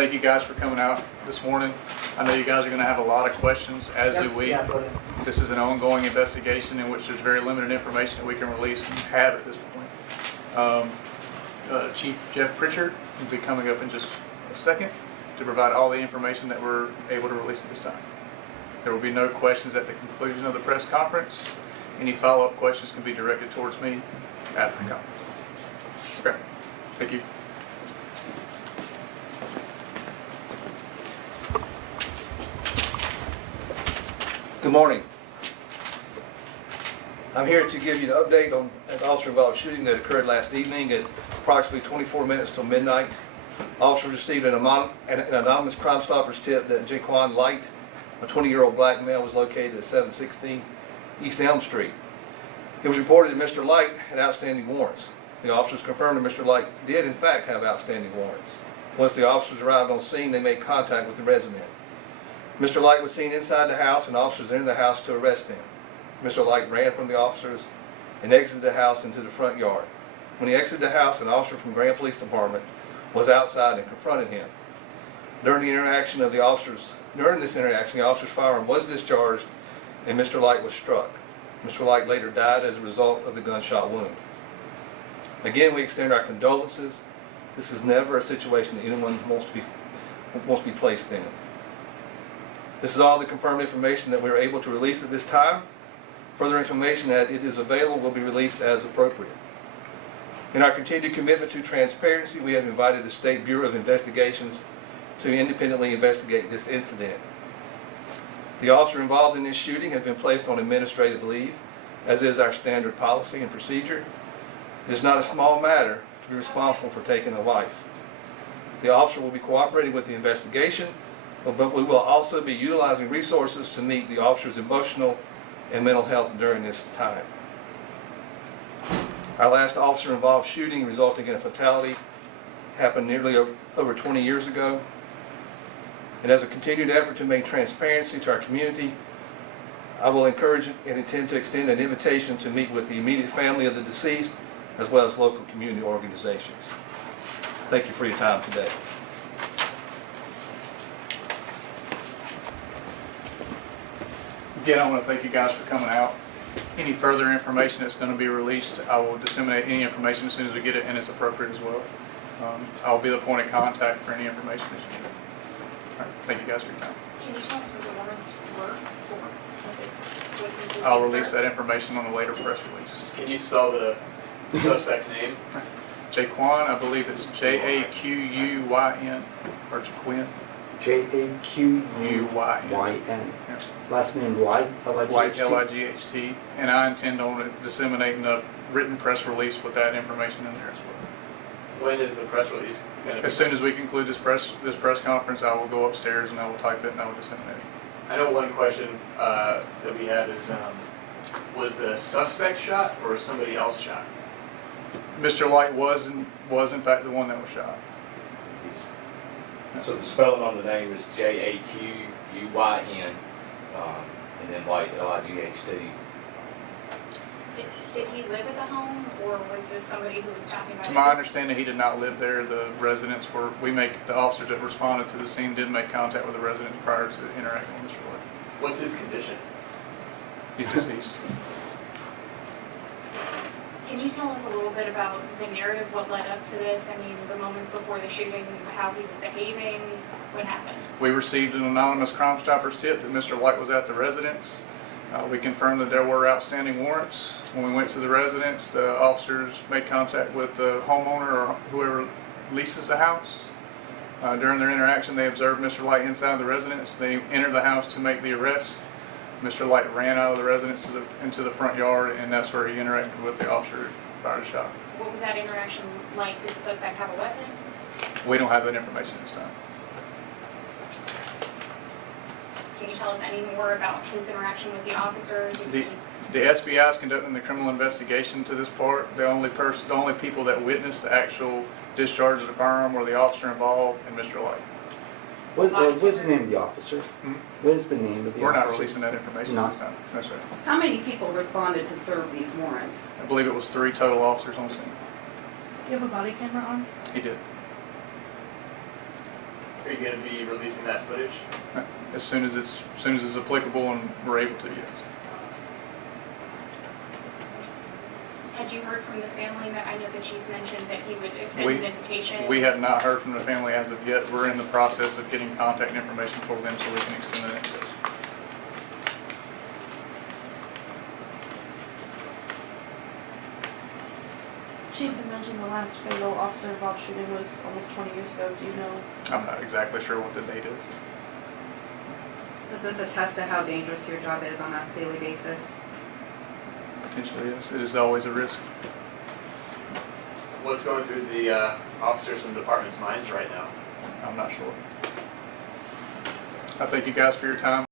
thank you guys for coming out this morning. I know you guys are going to have a lot of questions, as do we. This is an ongoing investigation in which there's very limited information that we can release and have at this point. Chief Jeff Pritchard will be coming up in just a second to provide all the information that we're able to release at this time. There will be no questions at the conclusion of the press conference. Any follow-up questions can be directed towards me after the conference. Okay, thank you. Good morning. I'm here to give you an update on an officer-involved shooting that occurred last evening at approximately 24 minutes till midnight. Officers received an anonymous Crime Stoppers tip that Jaquan Light, a 20-year-old black male, was located at 716 East Elm Street. It was reported that Mr. Light had outstanding warrants. The officers confirmed that Mr. Light did in fact have outstanding warrants. Once the officers arrived on scene, they made contact with the resident. Mr. Light was seen inside the house, and officers entered the house to arrest him. Mr. Light ran from the officers and exited the house into the front yard. When he exited the house, an officer from Graham Police Department was outside and confronted him. During this interaction, the officer's firearm was discharged and Mr. Light was struck. Mr. Light later died as a result of the gunshot wound. Again, we extend our condolences. This is never a situation that anyone wants to be placed in. This is all the confirmed information that we are able to release at this time. Further information that it is available will be released as appropriate. In our continued commitment to transparency, we have invited the State Bureau of Investigations to independently investigate this incident. The officer involved in this shooting has been placed on administrative leave, as is our standard policy and procedure. It is not a small matter to be responsible for taking a life. The officer will be cooperating with the investigation, but we will also be utilizing resources to meet the officer's emotional and mental health during this time. Our last officer-involved shooting resulting in a fatality happened nearly over 20 years ago. And as a continued effort to make transparency to our community, I will encourage and intend to extend an invitation to meet with the immediate family of the deceased, as well as local community organizations. Thank you for your time today. Again, I want to thank you guys for coming out. Any further information that's going to be released, I will disseminate any information as soon as we get it and it's appropriate as well. I will be the point of contact for any information that you need. All right, thank you guys for your time. Can you tell us what the warrants were for? I'll release that information on a later press release. Can you spell the suspect's name? Jaquan, I believe it's Jaquyn, or Jaquyn. Jaquyn. Yeah. Last name Light, Light, L-I-G-H-T. And I intend on disseminating a written press release with that information in there as well. When is the press release going to be? As soon as we conclude this press conference, I will go upstairs and I will type it and I will disseminate it. I know one question that we have is, was the suspect shot or was somebody else shot? Mr. Light was in fact the one that was shot. So the spelling on the name is Jaquyn, and then Light, L-I-G-H-T. Did he live at the home, or was this somebody who was stopping by? To my understanding, he did not live there. The residents were, the officers that responded to the scene did make contact with the residents prior to interacting with Mr. Light. What's his condition? He's deceased. Can you tell us a little bit about the narrative, what led up to this? I mean, the moments before the shooting, how he was behaving, what happened? We received an anonymous Crime Stoppers tip that Mr. Light was at the residence. We confirmed that there were outstanding warrants. When we went to the residence, the officers made contact with the homeowner or whoever leases the house. During their interaction, they observed Mr. Light inside the residence. They entered the house to make the arrest. Mr. Light ran out of the residence into the front yard, and that's where he interacted with the officer who fired a shot. What was that interaction like? Did the suspect have a weapon? We don't have that information at this time. Can you tell us any more about his interaction with the officer? The SBI is conducting the criminal investigation to this part. The only people that witnessed the actual discharge of the firearm were the officer involved and Mr. Light. What's the name of the officer? What is the name of the We're officer? not releasing that information at this time. No, sir. How many people responded to serve these warrants? I believe it was 3 total officers on scene. Do you have a body camera on? He did. Are you gonna be releasing that footage? As soon as it's applicable and we're able to, yes. Had you heard from the family? I know the chief mentioned that he would extend We- an invitation. We have not heard from the family as of yet. We're in the process of getting contact information for them so we can extend that access. Chief had mentioned the last fatal officer-involved shooting was almost 20 years ago. Do you know? I'm not exactly sure what the date is. Does this attest to how dangerous your job is on a daily basis? Potentially, yes. It is always a risk. What's going through the officers and department's minds right now? I'm not sure. I thank you guys for your time.